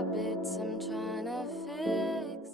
habits I'm trying to fix.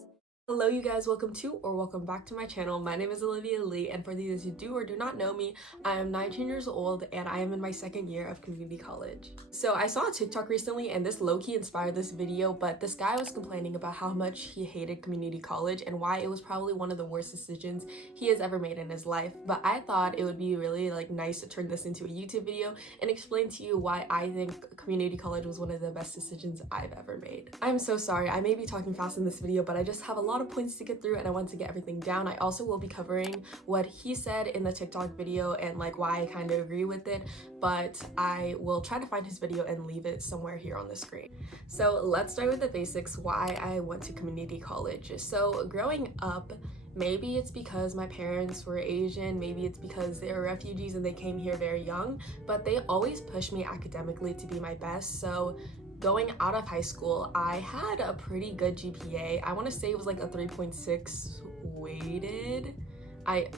Hello you guys, welcome back to my channel. My name is Olivia Lee, and for those who do or do not know me, I am 19 years old and I am in my second year of community college. So I saw a TikTok recently and this low-key inspired this video, but this guy was complaining about how much he hated community college and why it was probably one of the worst decisions he has ever made in his life. But I thought it would be really nice to turn this into a YouTube video and explain to you why I think community college was one of the best decisions I've ever made. I'm so sorry, I may be talking fast in this video, but I just have a lot of points to get through and I want to get everything down. I also will be covering what he said in the TikTok video and why I kind of agree with it, but I will try to find his video and leave it somewhere here on the screen. So let's start with the basics, why I went to community college. So growing up, maybe it's because my parents were Asian, maybe it's because they were refugees and they came here very young, but they always pushed me academically to be my best. So going out of high school, I had a pretty good GPA. I want to say it was a 3.6 weighted.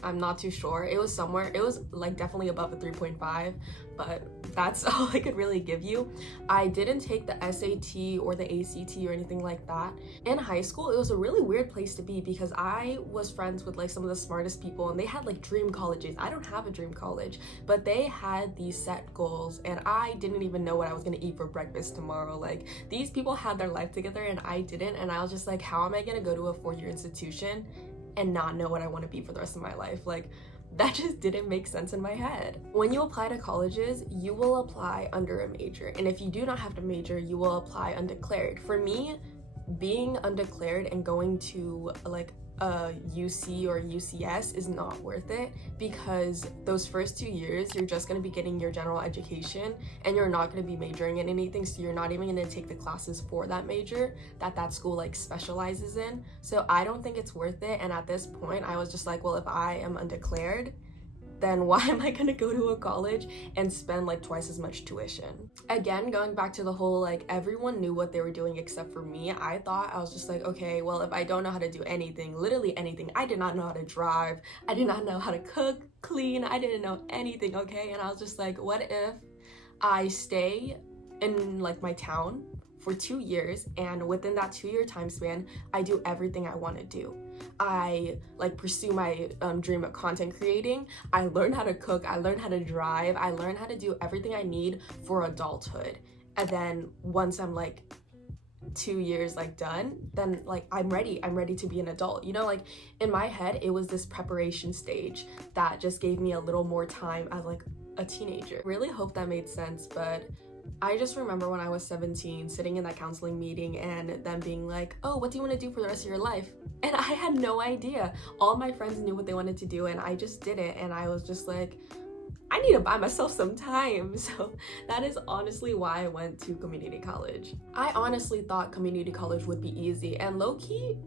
I'm not too sure. It was somewhere, it was definitely above a 3.5, but that's all I could really give you. I didn't take the SAT or the ACT or anything like that. In high school, it was a really weird place to be because I was friends with some of the smartest people and they had dream colleges. I don't have a dream college, but they had these set goals and I didn't even know what I was gonna eat for breakfast tomorrow. These people had their life together and I didn't, and I was just how am I gonna go to a four-year institution and not know what I want to be for the rest of my life? That just didn't make sense in my head. When you apply to colleges, you will apply under a major, and if you do not have to major, you will apply undeclared. For me, being undeclared and going to a UC or UCS is not worth it because those first 2 years you're just going to be getting your general education and you're not going to be majoring in anything, so you're not even going to take the classes for that major that school specializes in. So I don't think it's worth it, and at this point I was just well, if I am undeclared, then why am I gonna go to a college and spend twice as much tuition? Again, going back to the whole everyone knew what they were doing except for me. I thought I was just okay, well, if I don't know how to do anything, literally anything, I did not know how to drive, I did not know how to cook, clean, I didn't know anything, okay? And I was just what if I stay in my town for 2 years, and within that 2-year time span, I do everything I want to do. I pursue my dream of content creating. I learn how to cook, I learn how to drive, I learn how to do everything I need for adulthood. And then once I'm 2 years done, then I'm ready to be an adult. In my head, it was this preparation stage that just gave me a little more time as a teenager. Really hope that made sense, but I just remember when I was 17 sitting in that counseling meeting and them being oh, what do you want to do for the rest of your life? And I had no idea. All my friends knew what they wanted to do and I just did it, and I was just I need to buy myself some time. So that is honestly why I went to community college. I honestly thought community college would be easy, and low-key,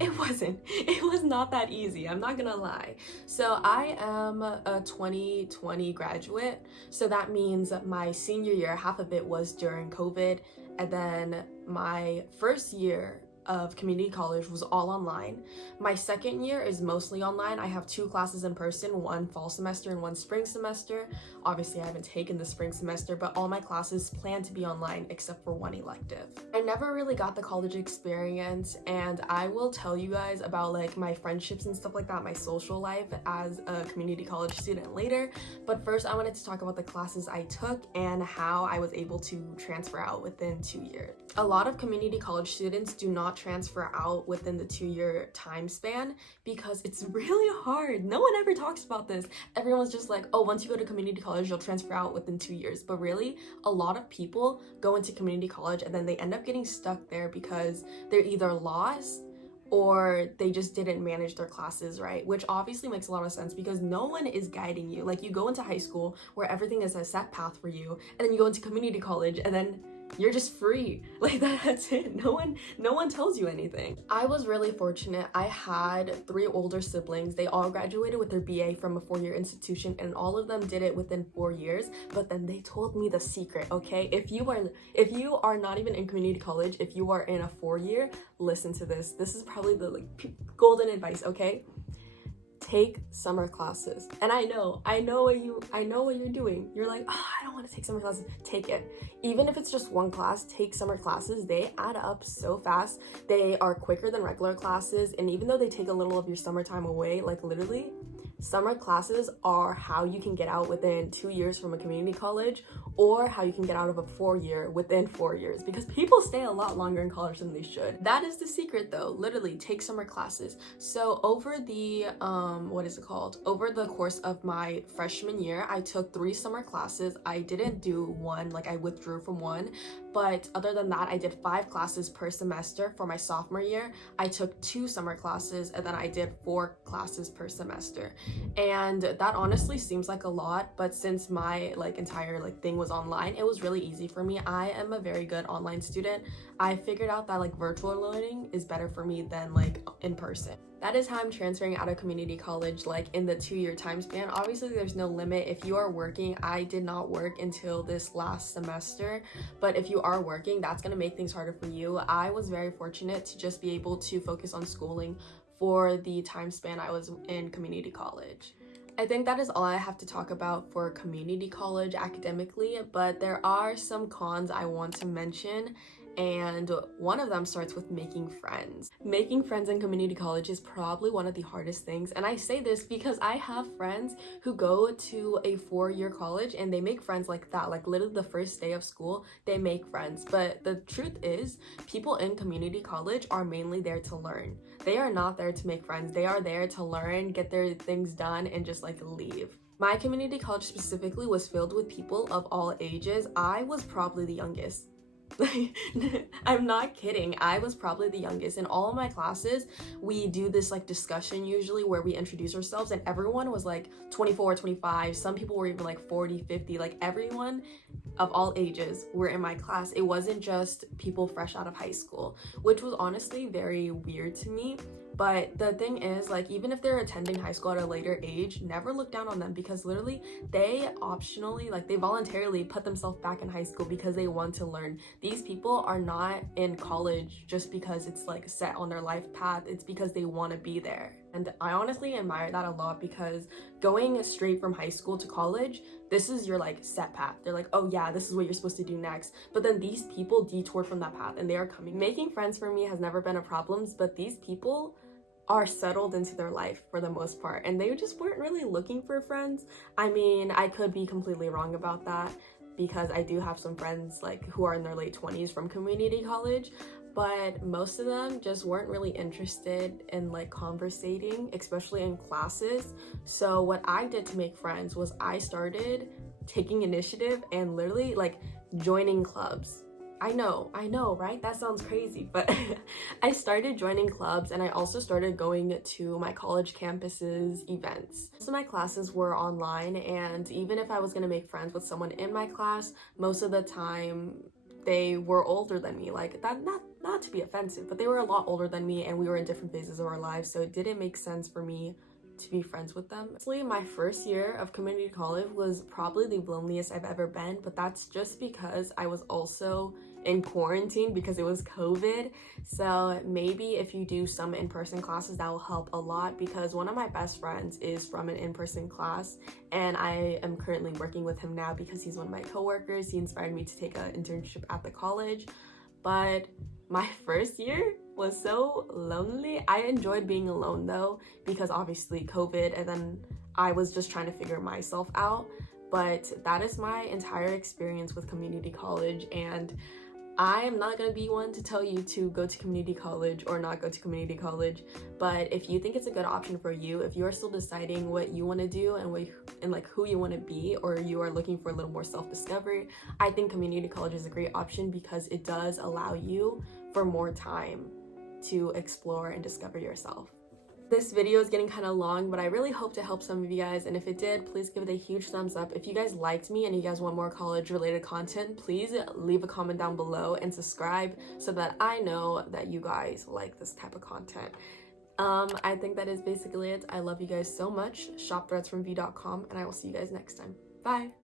it wasn't. It was not that easy, I'm not gonna lie. So I am a 2020 graduate, so that means my senior year, half of it was during COVID, and then my first year of community college was all online. My second year is mostly online. I have 2 classes in person, one fall semester and one spring semester. Obviously I haven't taken the spring semester, but all my classes plan to be online except for one elective. I never really got the college experience, and I will tell you guys about my friendships and stuff like that, my social life as a community college student later. But first I wanted to talk about the classes I took and how I was able to transfer out within 2 years. A lot of community college students do not transfer out within the 2-year time span because it's really hard. No one ever talks about this. Everyone's just oh, once you go to community college, you'll transfer out within 2 years. But really, a lot of people go into community college and then they end up getting stuck there because they're either lost or they just didn't manage their classes right, which obviously makes a lot of sense because no one is guiding you. You go into high school where everything is a set path for you, and then you go into community college and then you're just free. That's it. No one tells you anything. I was really fortunate. I had 3 older siblings. They all graduated with their BA from a 4-year institution, and all of them did it within 4 years. But then they told me the secret, okay? If you are not even in community college, if you are in a 4-year, listen to this. This is probably the golden advice, okay? take summer classes. And I know what you're doing. You're like, oh, I don't want to take summer classes. Take it. Even if it's just one class, take summer classes. They add up so fast. They are quicker than regular classes. And even though they take a little of your summertime away, like literally, summer classes are how you can get out within 2 years from a community college, or how you can get out of a 4-year within 4 years, because people stay a lot longer in college than they should. That is the secret though. Literally, take summer classes. So over the over the course of my freshman year, I took 3 summer classes. I didn't do one, like I withdrew from one, but other than that, I did 5 classes per semester. For my sophomore year, I took 2 summer classes, and then I did 4 classes per semester. And that honestly seems like a lot, but since my entire thing was online, it was really easy for me. I am a very good online student. I figured out that virtual learning is better for me than in person. That is how I'm transferring out of community college in the 2-year time span. Obviously there's no limit. If you are working, I did not work until this last semester, but if you are working, that's going to make things harder for you. I was very fortunate to just be able to focus on schooling for the time span I was in community college. I think that is all I have to talk about for community college academically, but there are some cons I want to mention, and one of them starts with making friends. Making friends in community college is probably one of the hardest things, and I say this because I have friends who go to a 4-year college and they make friends like that, literally the first day of school they make friends. But the truth is, people in community college are mainly there to learn. They are not there to make friends. They are there to learn, get their things done, and just leave. My community college specifically was filled with people of all ages. I was probably the youngest. I'm not kidding. I was probably the youngest. In all of my classes, we do this discussion usually where we introduce ourselves, and everyone was 24, 25. Some people were even 40, 50. Everyone of all ages were in my class. It wasn't just people fresh out of high school, which was honestly very weird to me. But the thing is, even if they're attending high school at a later age, never look down on them, because literally they optionally, they voluntarily put themselves back in high school because they want to learn. These people are not in college just because it's set on their life path. It's because they want to be there. And I honestly admire that a lot, because going straight from high school to college, this is your set path. They're oh yeah, this is what you're supposed to do next. But then these people detour from that path and they are coming. Making friends for me has never been a problem, but these people are settled into their life for the most part, and they just weren't really looking for friends. I mean, I could be completely wrong about that, because I do have some friends who are in their late 20s from community college, but most of them just weren't really interested in conversating, especially in classes. So what I did to make friends was I started taking initiative and literally joining clubs. I know, right? That sounds crazy, but I started joining clubs, and I also started going to my college campus's events. So my classes were online, and even if I was going to make friends with someone in my class, most of the time they were older than me. That, not to be offensive, but they were a lot older than me, and we were in different phases of our lives, so it didn't make sense for me to be friends with them. Honestly, my first year of community college was probably the loneliest I've ever been, but that's just because I was also in quarantine because it was COVID. So maybe if you do some in-person classes, that will help a lot, because one of my best friends is from an in-person class, and I am currently working with him now because he's one of my coworkers. He inspired me to take an internship at the college. But my first year was so lonely. I enjoyed being alone though, because obviously COVID, and then I was just trying to figure myself out. But that is my entire experience with community college, and I am not going to be one to tell you to go to community college or not go to community college, but if you think it's a good option for you, if you are still deciding what you want to do and who you want to be, or you are looking for a little more self-discovery, I think community college is a great option, because it does allow you for more time to explore and discover yourself. This video is getting kind of long, but I really hope to help some of you guys, and if it did, please give it a huge thumbs up. If you guys liked me and you guys want more college related content, please leave a comment down below and subscribe so that I know that you guys like this type of content. I think that is basically it. I love you guys so much. Shop threadsfromv.com, and I will see you guys next time. Bye!